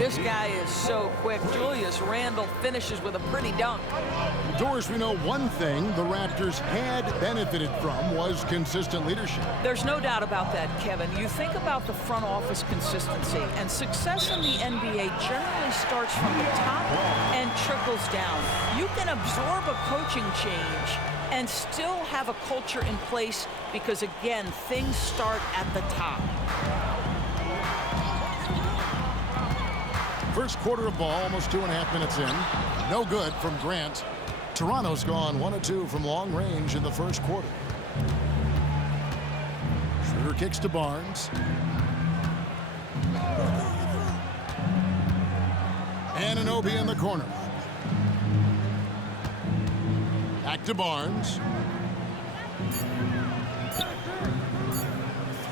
This guy is so quick. Julius Randle finishes with a pretty dunk. Doris, we know one thing the Raptors had benefited from was consistent leadership. There's no doubt about that, Kevin. You think about the front office consistency, and success in the NBA generally starts from the top and trickles down. You can absorb a coaching change and still have a culture in place because, again, things start at the top. First quarter of ball, almost 2.5 minutes in. No good from Grant. Toronto's gone 1 of 2 from long range in the first quarter. Schroeder kicks to Barnes. Anunoby in the corner. Back to Barnes.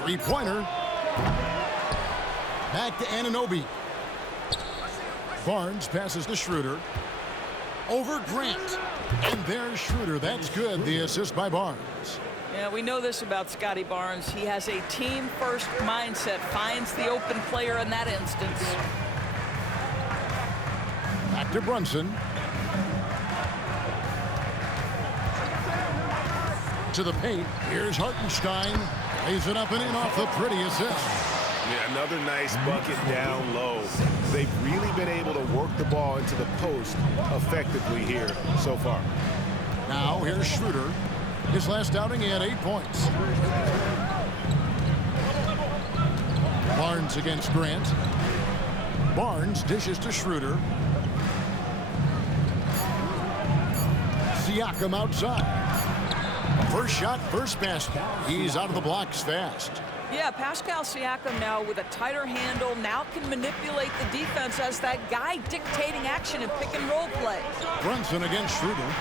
Three-pointer. Back to Anunoby. Barnes passes to Schroeder. Over Grant. And there's Schroeder. That's good. The assist by Barnes. Yeah, we know this about Scotty Barnes. He has a team-first mindset. Finds the open player in that instance. Back to Brunson. To the paint. Here's Hartenstein. Lays it up and in off the pretty assist. Yeah, another nice bucket down low. They've really been able to work the ball into the post effectively here so far. Now here's Schroeder. His last outing, he had 8 points. Barnes against Grant. Barnes dishes to Schroeder. Siakam outside. First shot, first basket. He's out of the blocks fast. Yeah, Pascal Siakam now with a tighter handle now can manipulate the defense as that guy dictating action in pick and roll play. Brunson against Schroeder.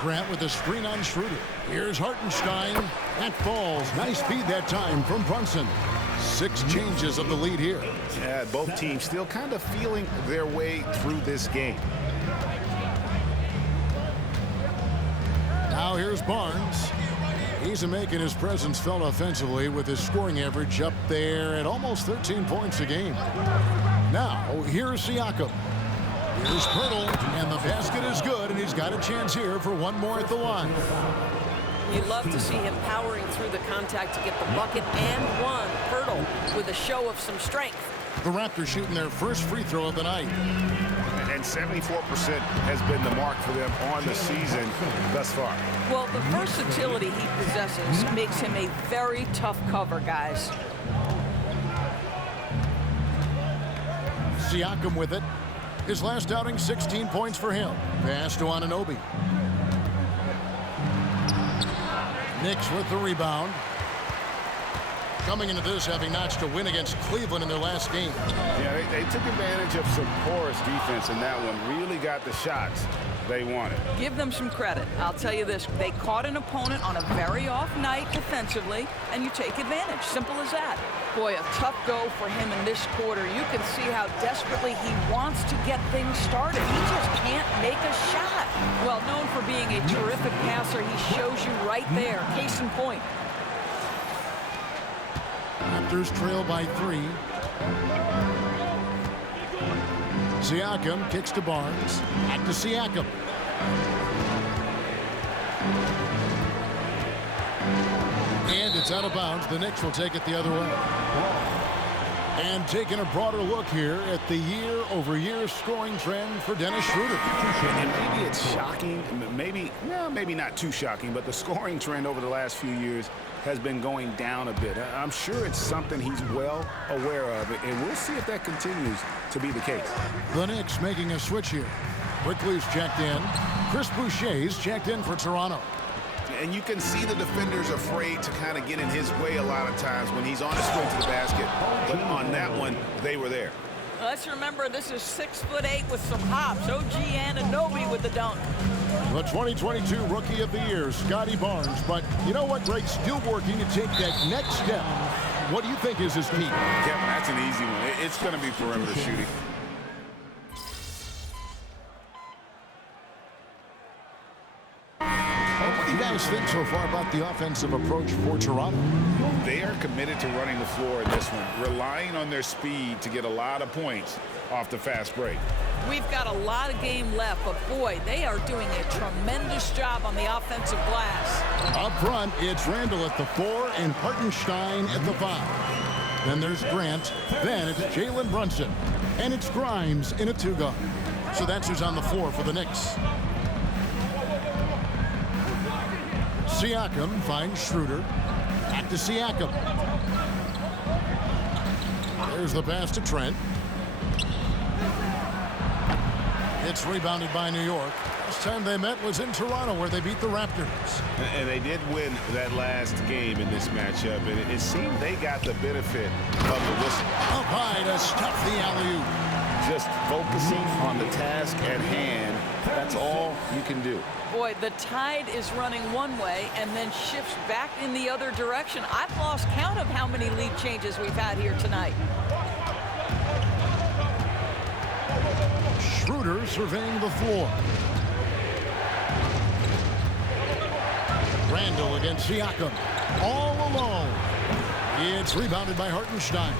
Grant with a screen on Schroeder. Here's Hartenstein. That falls. Nice feed that time from Brunson. 6 changes of the lead here. Yeah, both teams still kind of feeling their way through this game. Now here's Barnes. He's making his presence felt offensively with his scoring average up there at almost 13 points a game. Now here's Siakam. Here's Pirtle, and the basket is good, and he's got a chance here for one more at the line. You love to see him powering through the contact to get the bucket and one. Pirtle with a show of some strength. The Raptors shooting their first free throw of the night. And 74% has been the mark for them on the season thus far. Well, the versatility he possesses makes him a very tough cover, guys. Siakam with it. His last outing, 16 points for him. Pass to Anunoby. Knicks with the rebound. Coming into this, having notched a win against Cleveland in their last game. Yeah, they took advantage of some porous defense in that one. Really got the shots they wanted. Give them some credit. I'll tell you this, they caught an opponent on a very off night defensively, and you take advantage. Simple as that. Boy, a tough go for him in this quarter. You can see how desperately he wants to get things started. He just can't make a shot. Well, known for being a terrific passer, he shows you right there. Case in point. Raptors trail by 3. Siakam kicks to Barnes. Back to Siakam. And it's out of bounds. The Knicks will take it the other way. And taking a broader look here at the year-over-year scoring trend for Dennis Schroeder. And maybe it's shocking, maybe not too shocking, but the scoring trend over the last few years has been going down a bit. I'm sure it's something he's well aware of, and we'll see if that continues to be the case. The Knicks making a switch here. Quickley's checked in. Chris Boucher's checked in for Toronto. And you can see the defenders afraid to kind of get in his way a lot of times when he's on his way to the basket. But on that one, they were there. Let's remember this is 6'8" with some hops. OG Anunoby with the dunk. The 2022 Rookie of the Year, Scotty Barnes. But you know what, Greg? Still working to take that next step. What do you think is his key? Kevin, that's an easy one. It's going to be perimeter shooting. What do you guys guys think so far about the offensive approach for Toronto? They are committed to running the floor in this one, relying on their speed to get a lot of points off the fast break. We've got a lot of game left, but boy, they are doing a tremendous job on the offensive glass. Up front, it's Randall at the 4 and Hartenstein at the 5. Then there's Grant. Then it's Jalen Brunson. And it's Grimes in a 2-guard. So that's who's on the floor for the Knicks. Siakam finds Schroeder. Back to Siakam. There's the pass to Trent. It's rebounded by New York. Last time they met was in Toronto, where they beat the Raptors. And they did win that last game in this matchup, and it seemed they got the benefit of the whistle. Up high to stuff the alley-oop. Just focusing on the task at hand, that's all you can do. Boy, the tide is running one way and then shifts back in the other direction. I've lost count of how many lead changes we've had here tonight. Schroeder surveying the floor. Randall against Siakam. All alone. It's rebounded by Hartenstein.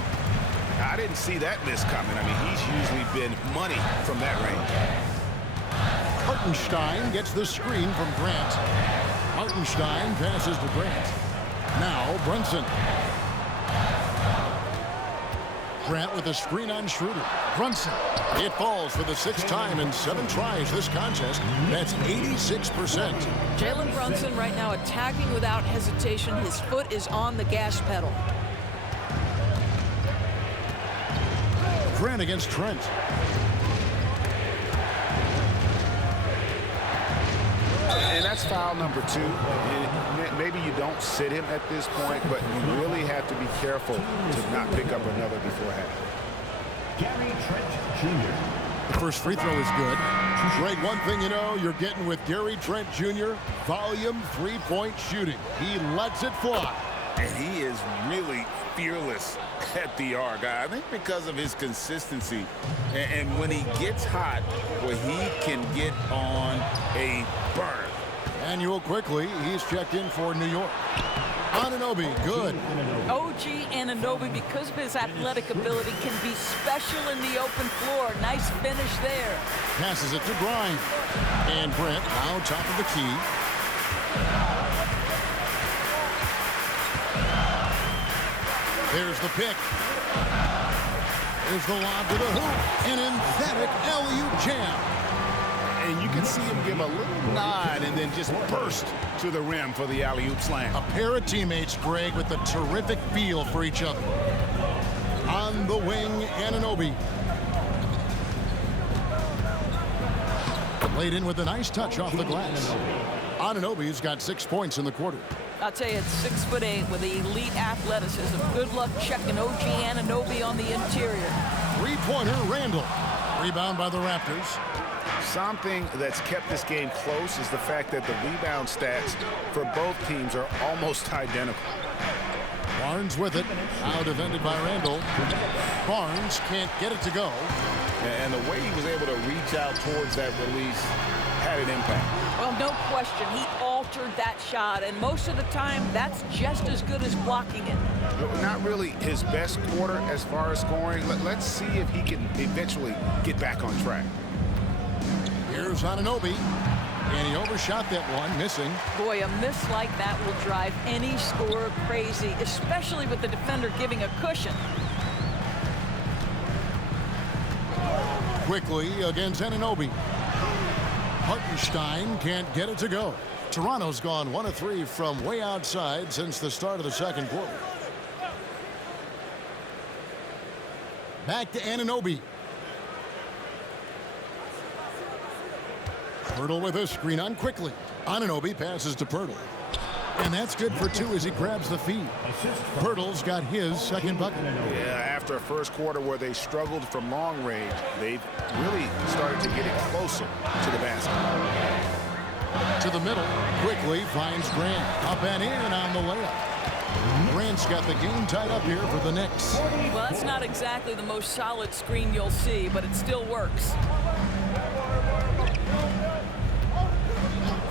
I didn't see that miss coming. I mean, he's usually been money from that range. Hartenstein gets the screen from Grant. Hartenstein passes to Grant. Now Brunson. Grant with a screen on Schroeder. Brunson. It falls for the 6th time in 7 tries this contest. That's 86%. Jalen Brunson right now attacking without hesitation. His foot is on the gas pedal. Grant against Trent. And that's foul number 2. Maybe you don't sit him at this point, but you really have to be careful to not pick up another before half. Gary Trent Jr. The first free throw is good. Greg, one thing you know you're getting with Gary Trent Jr., volume 3-point shooting. He lets it fly. And he is really fearless at the arc. I think because of his consistency. And when he gets hot, well, he can get on a burn. Manuel quickly. He's checked in for New York. Anunoby, good. OG Anunoby, because of his athletic ability, can be special in the open floor. Nice finish there. Passes it to Grimes. And Brent now top of the key. There's the pick. There's the lob to the hoop. An emphatic alley-oop jam. And you can see him give a little nod and then just burst to the rim for the alley-oop slam. A pair of teammates, Greg, with a terrific feel for each other. On the wing, Anunoby. Laid in with a nice touch off the glass. Anunoby's got 6 points in the quarter. I'll tell you, it's 6'8" with elite athleticism. Good luck checking OG Anunoby on the interior. Three-pointer, Randall. Rebound by the Raptors. Something that's kept this game close is the fact that the rebound stats for both teams are almost identical. Barnes with it. Now defended by Randall. Barnes can't get it to go. And the way he was able to reach out towards that release had an impact. Well, no question. He altered that shot, and most of the time, that's just as good as blocking it. Not really his best quarter as far as scoring. Let's see if he can eventually get back on track. Here's Anunoby. And he overshot that one, missing. Boy, a miss like that will drive any scorer crazy, especially with the defender giving a cushion. Quickly against Anunoby. Hartenstein can't get it to go. Toronto's gone 1 of 3 from way outside since the start of the second quarter. Back to Anunoby. Pirtle with a screen on quickly. Anunoby passes to Pirtle. And that's good for 2 as he grabs the feed. Pirtle's got his second bucket. Yeah, after a first quarter where they struggled from long range, they've really started to get it closer to the basket. To the middle, quickly finds Grant. Up and in on the layup. Grant's got the game tied up here for the Knicks. Well, that's not exactly the most solid screen you'll see, but it still works.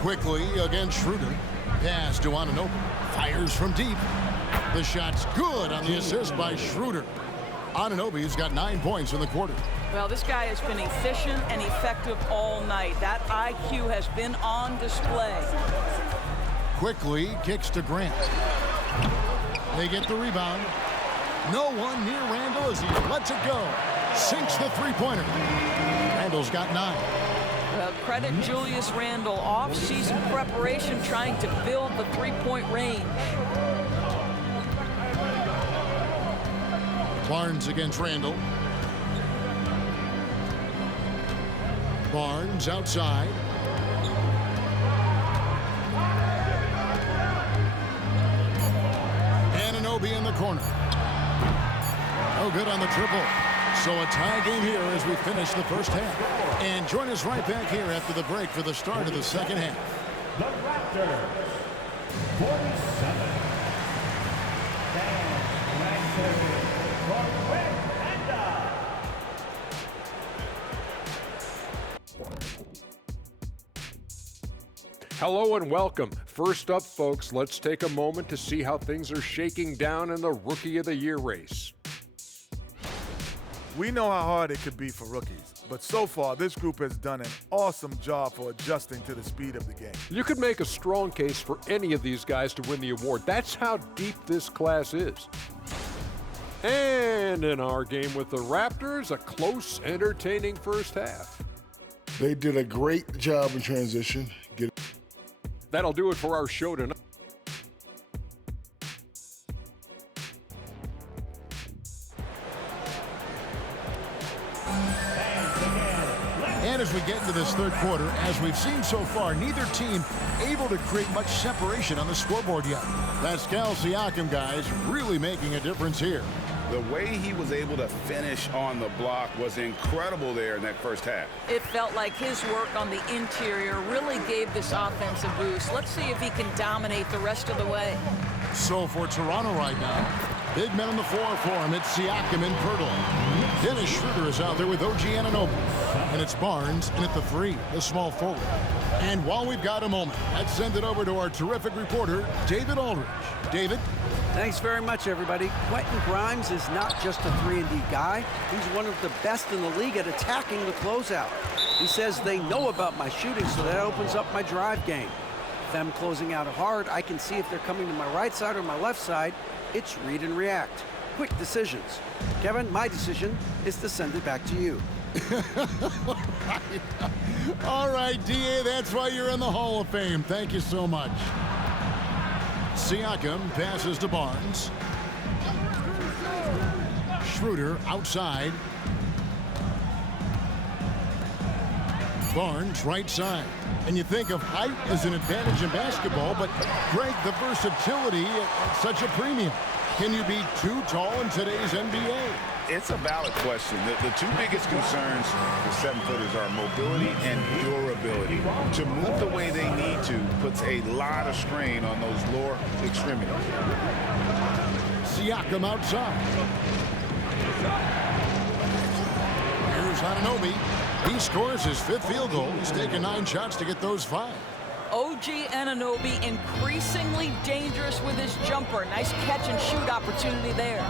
Quickly against Schroeder. pass to Anunoby. Fires from deep. The shot's good on the assist by Schroeder. Anunoby's got 9 points in the quarter. Well, this guy has been efficient and effective all night. That IQ has been on display. Quickly kicks to Grant. They get the rebound. No one near Randall as he lets it go. Sinks the three-pointer. Randall's got 9. Well, credit Julius Randle. Off-season preparation trying to build the three-point range. Barnes against Randall. Barnes outside. Anunoby in the corner. Oh, good on the triple. So a tie game here as we finish the first half. And join us right back here after the break for the start of the second half. The Raptors, 47. Dan Lancaster from Red Panda. Hello and welcome. First up, folks, let's take a moment to see how things are shaking down in the Rookie of the Year race. We know how hard it could be for rookies, but so far this group has done an awesome job for adjusting to the speed of the game. You could make a strong case for any of these guys to win the award. That's how deep this class is. And in our game with the Raptors, a close, entertaining first half. They did a great job in transition. That'll do it for our show tonight. And as we get into this third quarter, as we've seen so far, neither team able to create much separation on the scoreboard yet. Pascal Siakam, guys, really making a difference here. The way he was able to finish on the block was incredible there in that first half. It felt like his work on the interior really gave this offense a boost. Let's see if he can dominate the rest of the way. So for Toronto right now, big men on the floor for him. It's Siakam and Pirtle. Dennis Schroeder is out there with OG Anunoby. And it's Barnes in at the 3, the small forward. And while we've got a moment, let's send it over to our terrific reporter, David Aldridge. David? Thanks very much, everybody. Quentin Grimes is not just a 3-and-D guy. He's one of the best in the league at attacking the closeout. He says they know about my shooting, so that opens up my drive game. Them closing out hard, I can see if they're coming to my right side or my left side. It's read and react. Quick decisions. Kevin, my decision is to send it back to you. All right, D.A., that's why you're in the Hall of Fame. Thank you so much. Siakam passes to Barnes. Schroeder outside. Barnes right side. And you think of height as an advantage in basketball, but Greg, the versatility at such a premium. Can you be too tall in today's NBA? It's a valid question. The two biggest concerns for 7-footers are mobility and durability. To move the way they need to puts a lot of strain on those lower extremities. Siakam outside. Here's Anunoby. He scores his 5th field goal. He's taken 9 shots to get those 5. OG Anunoby increasingly dangerous with his jumper. Nice catch and shoot opportunity there.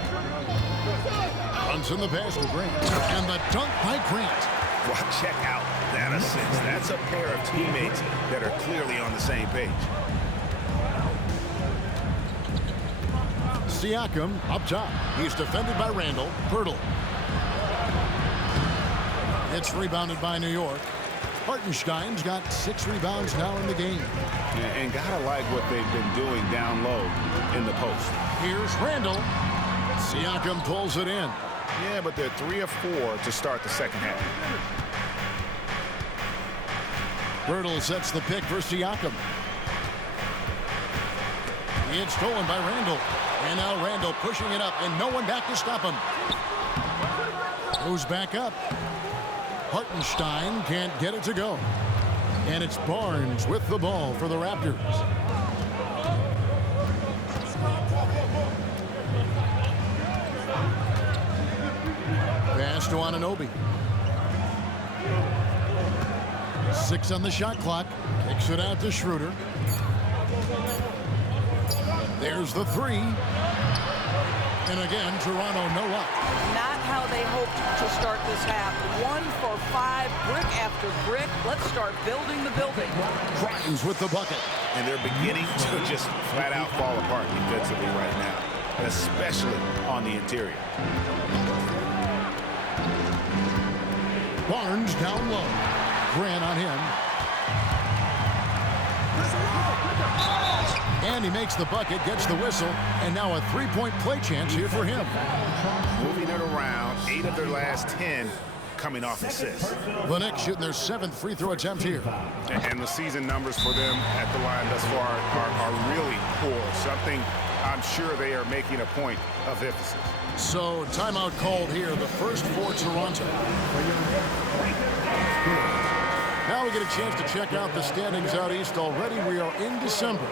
Runs in the pass to Grant. And the dunk by Grant. Well, check out that assist. That's a pair of teammates that are clearly on the same page. Siakam up top. He's defended by Randall. Pirtle. It's rebounded by New York. Hartenstein's got 6 rebounds now in the game. And gotta like what they've been doing down low in the post. Here's Randall. Siakam pulls it in. Yeah, but they're 3 of 4 to start the second half. Pirtle sets the pick for Siakam. It's stolen by Randall. And now Randall pushing it up, and no one back to stop him. Goes back up. Hartenstein can't get it to go. And it's Barnes with the ball for the Raptors. Pass to Anunoby. 6 on the shot clock. Kicks it out to Schroeder. There's the three. And again, Toronto no luck. Not how they hoped to start this half. 1 for 5, brick after brick. Let's start building the building. Grimes with the bucket. And they're beginning to just flat out fall apart defensively right now, especially on the interior. Barnes down low. Grant on him. And he makes the bucket, gets the whistle, and now a three-point play chance here for him. Moving it around, 8 of their last 10 coming off assists. The Knicks shooting their 7th free throw attempt here. And the season numbers for them at the line thus far are really poor. Something I'm sure they are making a point of emphasis. So timeout called here, the first for Toronto. Now we get a chance to check out the standings out east. Already we are in December.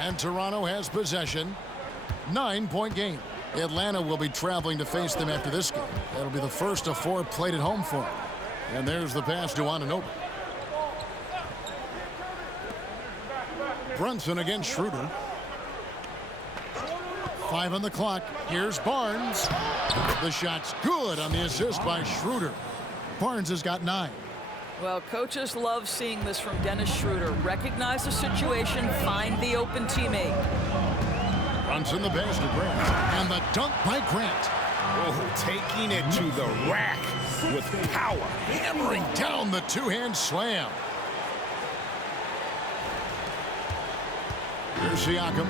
And Toronto has possession. 9-point game. Atlanta will be traveling to face them after this game. That'll be the first of 4 played at home for them. And there's the pass to Anunoby. Brunson against Schroeder. 5 on the clock. Here's Barnes. The shot's good on the assist by Schroeder. Barnes has got 9. Well, coaches love seeing this from Dennis Schroeder. Recognize the situation, find the open teammate. Brunson the pass to Grant. And the dunk by Grant. Oh, taking it to the rack with power. Hammering down the two-hand slam. Here's Siakam.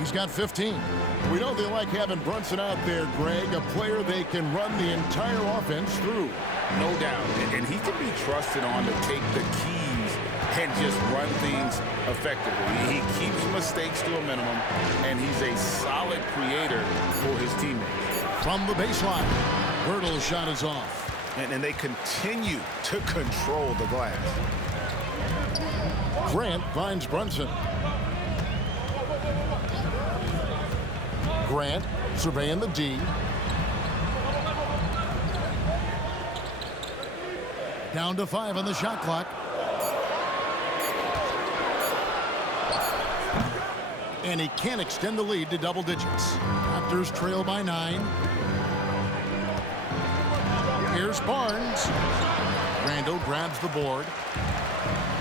He's got 15. We know they like having Brunson out there, Greg, a player they can run the entire offense through. No doubt. And he can be trusted on to take the keys and just run things effectively. He keeps mistakes to a minimum, and he's a solid creator for his teammates. From the baseline, Bertle's shot is off. And they continue to control the glass. Grant finds Brunson. Grant surveying the D. Down to 5 on the shot clock. And he can't extend the lead to double digits. Raptors trail by 9. Here's Barnes. Randall grabs the board.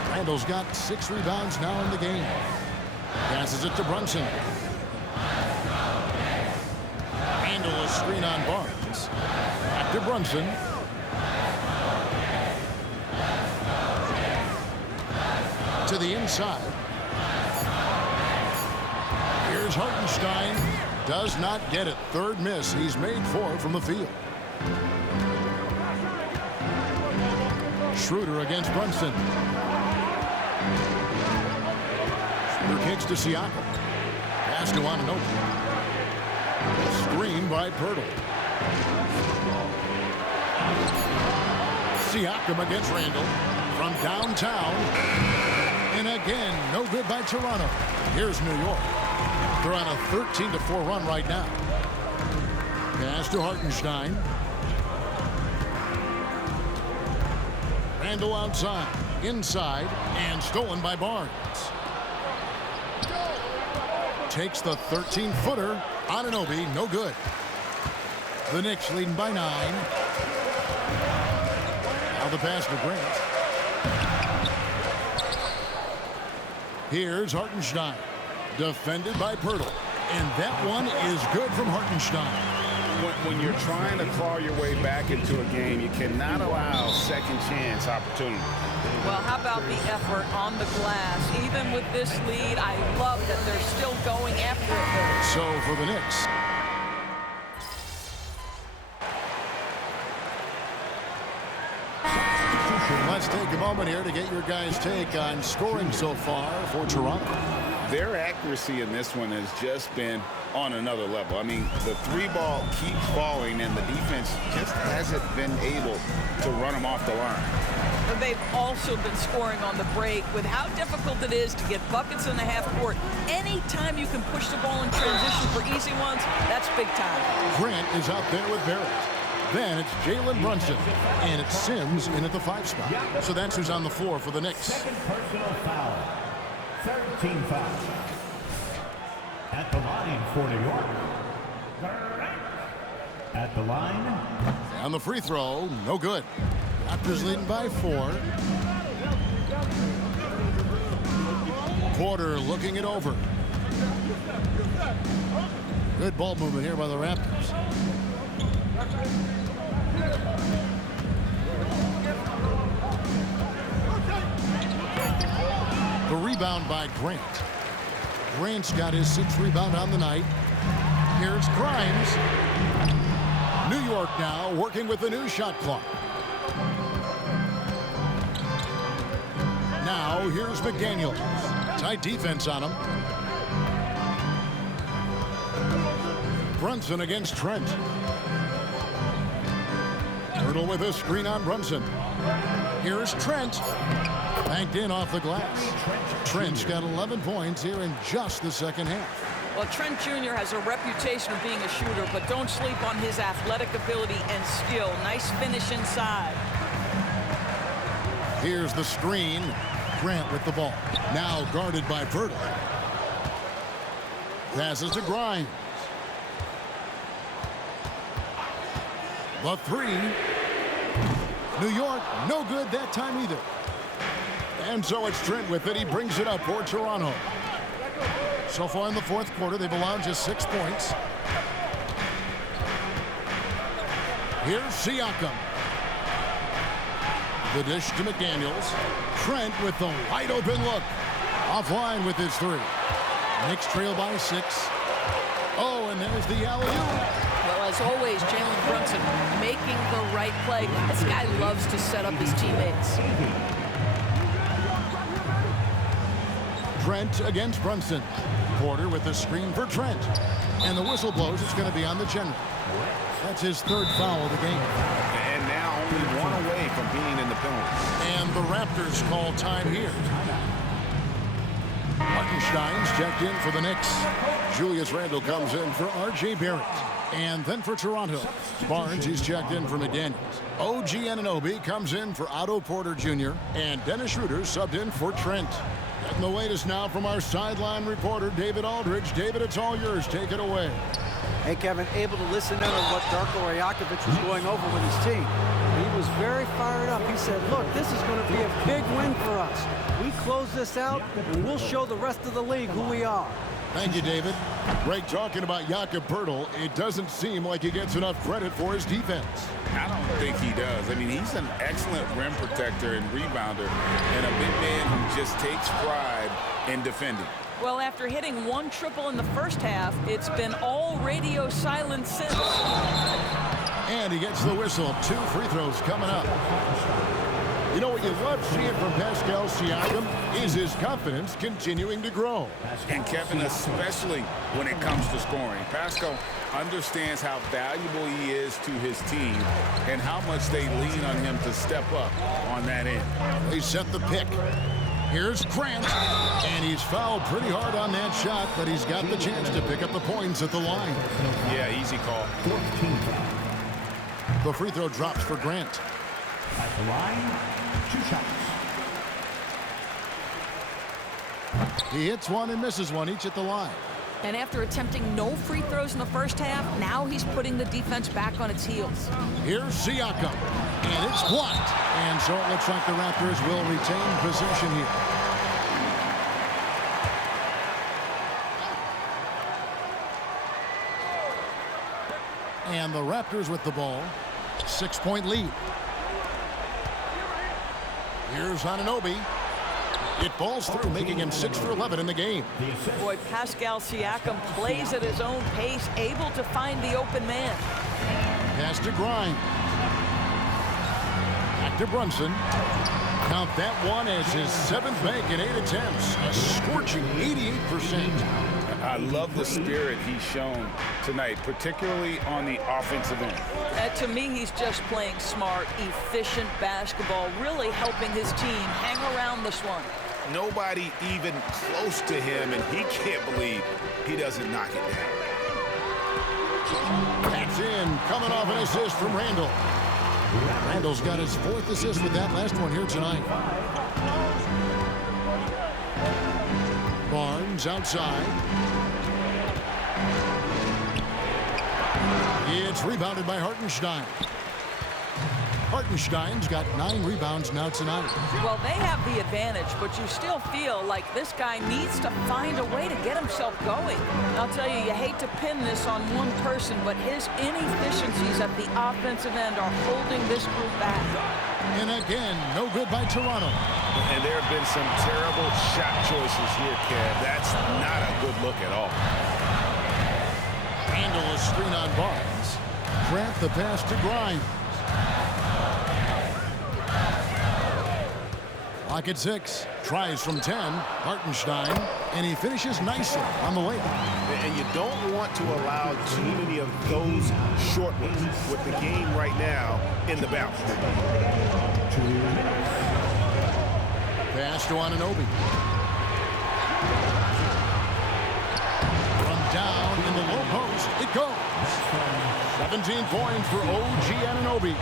Randall's got 6 rebounds now in the game. Passes it to Brunson. Randall a screen on Barnes. Back to Brunson. To the inside. Here's Hartenstein. Does not get it. Third miss. He's made 4 from the field. Schroeder against Brunson. Schroeder kicks to Siakam. Pass to Anunoby. Screen by Pirtle. Siakam against Randall. From downtown. And again, no good by Toronto. Here's New York. They're on a 13-4 run right now. Pass to Hartenstein. Randall outside, inside, and stolen by Barnes. Takes the 13-footer. Anunoby, no good. The Knicks leading by 9. Now the pass to Grant. Here's Hartenstein. Defended by Pirtle. And that one is good from Hartenstein. When you're trying to claw your way back into a game, you cannot allow second chance opportunity. Well, how about the effort on the glass? Even with this lead, I love that they're still going after it. So for the Knicks. Let's take a moment here to get your guys' take on scoring so far for Toronto. Their accuracy in this one has just been on another level. I mean, the 3-ball keeps falling, and the defense just hasn't been able to run them off the line. They've also been scoring on the break. With how difficult it is to get buckets in the half court, anytime you can push the ball in transition for easy ones, that's big time. Grant is out there with Barrett. Then it's Jalen Brunson, and it's Sims in at the 5 spot. So that's who's on the floor for the Knicks. Second personal foul. 13 foul. At the line for New York. At the line. On the free throw, no good. Raptors leading by 4. Porter looking it over. Good ball movement here by the Raptors. The rebound by Grant. Grant's got his 6th rebound on the night. Here's Grimes. New York now working with the new shot clock. Now here's McDaniels. Tight defense on him. Brunson against Trent. Hurdle with a screen on Brunson. Here's Trent. Banked in off the glass. Trent's got 11 points here in just the second half. Well, Trent Jr. has a reputation of being a shooter, but don't sleep on his athletic ability and skill. Nice finish inside. Here's the screen. Grant with the ball. Now guarded by Pirtle. Passes to Grimes. The 3. New York, no good that time either. And so it's Trent with it. He brings it up for Toronto. So far in the 4th quarter, they've allowed just 6 points. Here's Siakam. The dish to McDaniels. Trent with the wide open look. Offline with his 3. Knicks trail by 6. Oh, and there's the alley-oop. Well, as always, Jalen Brunson making the right play. This guy loves to set up his teammates. Trent against Brunson. Porter with the screen for Trent. And the whistle blows. It's going to be on the general. That's his 3rd foul of the game. And now only 1 away from being in the penalty. And the Raptors call time here. Martenstein's checked in for the Knicks. Julius Randle comes in for R.J. Barrett. And then for Toronto, Barnes, he's checked in for McDaniels. OG Anunoby comes in for Otto Porter Jr. And Dennis Schroeder subbed in for Trent. Getting the latest now from our sideline reporter, David Aldridge. David, it's all yours. Take it away. Hey, Kevin, able to listen in on what Darko Rajakovic was going over with his team. He was very fired up. He said, look, this is going to be a big win for us. We close this out, and we'll show the rest of the league who we are. Thank you, David. Greg, talking about Jakob Poeltl, it doesn't seem like he gets enough credit for his defense. I don't think he does. I mean, he's an excellent rim protector and rebounder, and a big man who just takes pride in defending. Well, after hitting 1 triple in the first half, it's been all radio silence since. And he gets the whistle. 2 free throws coming up. You know what you love seeing from Pascal Siakam is his confidence continuing to grow. And Kevin, especially when it comes to scoring. Pascal understands how valuable he is to his team and how much they lean on him to step up on that end. They set the pick. Here's Grant, and he's fouled pretty hard on that shot, but he's got the chance to pick up the points at the line. Yeah, easy call. The free throw drops for Grant. At the line, 2 shots. He hits 1 and misses 1 each at the line. And after attempting no free throws in the first half, now he's putting the defense back on its heels. Here's Siakam, and it's blocked. And so it looks like the Raptors will retain possession here. And the Raptors with the ball. 6-point lead. Here's Anunoby. It falls through, making him 6 for 11 in the game. Boy, Pascal Siakam plays at his own pace, able to find the open man. Pass to Grimes. Back to Brunson. count that one as his 7th make in 8 attempts. A scorching 88%. I love the spirit he's shown tonight, particularly on the offensive end. To me, he's just playing smart, efficient basketball, really helping his team hang around this one. Nobody even close to him, and he can't believe he doesn't knock it down. That's in, coming off an assist from Randall. Randall's got his 4th assist with that last one here tonight. Barnes outside. It's rebounded by Hartenstein. Hartenstein's got 9 rebounds now tonight. Well, they have the advantage, but you still feel like this guy needs to find a way to get himself going. And I'll tell you, you hate to pin this on one person, but his inefficiencies at the offensive end are holding this group back. And again, no good by Toronto. And there have been some terrible shot choices here, Kev. That's not a good look at all. Handle a screen on Barnes. Grant the pass to Grimes. Clock at 6. Tries from 10. Hartenstein. And he finishes nicely on the way. And you don't want to allow too many of those short ones with the game right now in the bounce. Pass to Anunoby. From down in the low post, it goes. 17 points for OG Anunoby.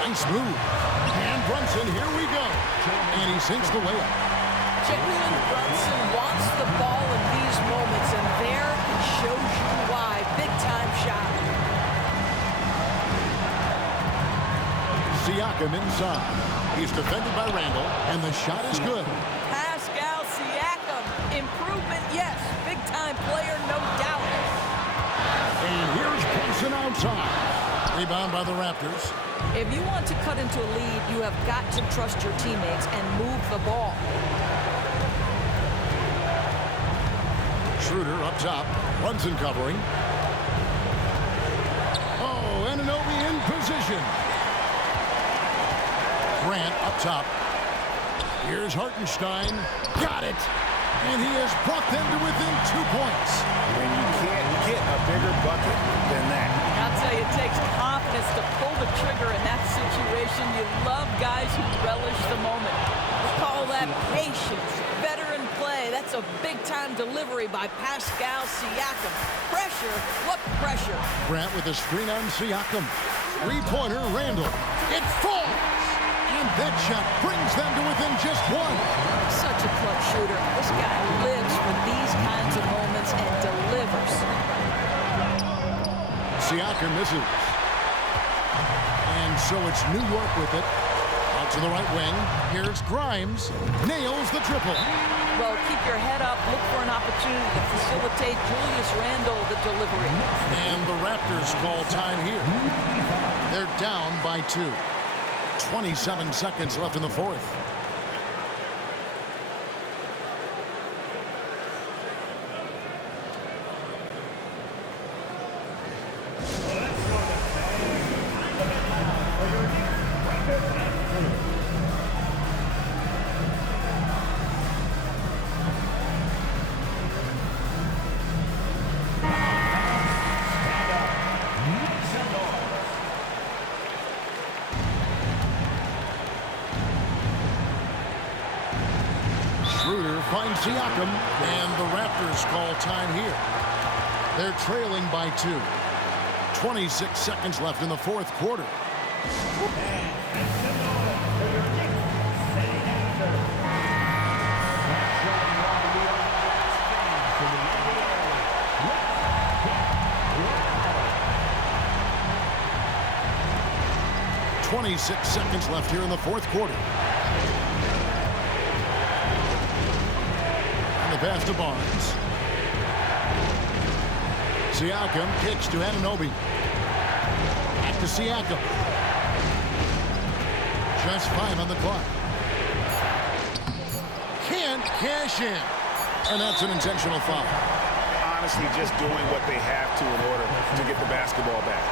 Nice move. And Brunson, here we go. And he sinks the layup. Jalen Brunson wants the ball in these moments, and there he shows you why. Big-time shot. Siakam inside. He's defended by Randall, and the shot is good. Pascal Siakam. Improvement, yes. Big-time player, no doubt. And here's Brunson outside. Rebound by the Raptors. If you want to cut into a lead, you have got to trust your teammates and move the ball. Schroeder up top. Brunson covering. Oh, Anunoby in position. Grant up top. Here's Hartenstein. Got it. And he has brought them to within 2 points. When you can't get a bigger bucket than that. I'll tell you, it takes confidence to pull the trigger in that situation. You love guys who relish the moment. We call that patience, veteran play. That's a big-time delivery by Pascal Siakam. Pressure, what pressure? Grant with a screen on Siakam. Three-pointer, Randall. It falls! And that shot brings them to within just 1. Such a clutch shooter. This guy lives for these kinds of moments and delivers. Siakam misses. And so it's New York with it. Out to the right wing. Here's Grimes. Nails the triple. Well, keep your head up. Look for an opportunity to facilitate Julius Randle the delivery. And the Raptors call time here. They're down by 2. 27 seconds left in the 4th. Schroeder finds Siakam, and the Raptors call time here. They're trailing by 2. 26 seconds left in the 4th quarter. .26 seconds left here in the 4th quarter. And the pass to Barnes. Siakam kicks to Anunoby. Back to Siakam. Just 5 on the clock. Can't cash in. And that's an intentional foul. Honestly, just doing what they have to in order to get the basketball back.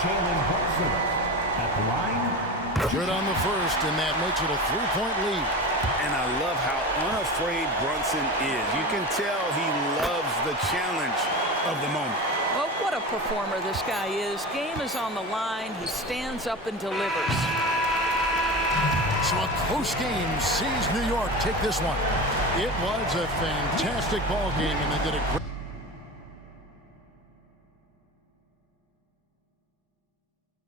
Jalen Brunson at the line. Good on the first, and that makes it a 3-point lead. And I love how unafraid Brunson is. You can tell he loves the challenge of the moment. Well, what a performer this guy is. Game is on the line. He stands up and delivers. So a close game sees New York take this one. It was a fantastic ball game, and they did a great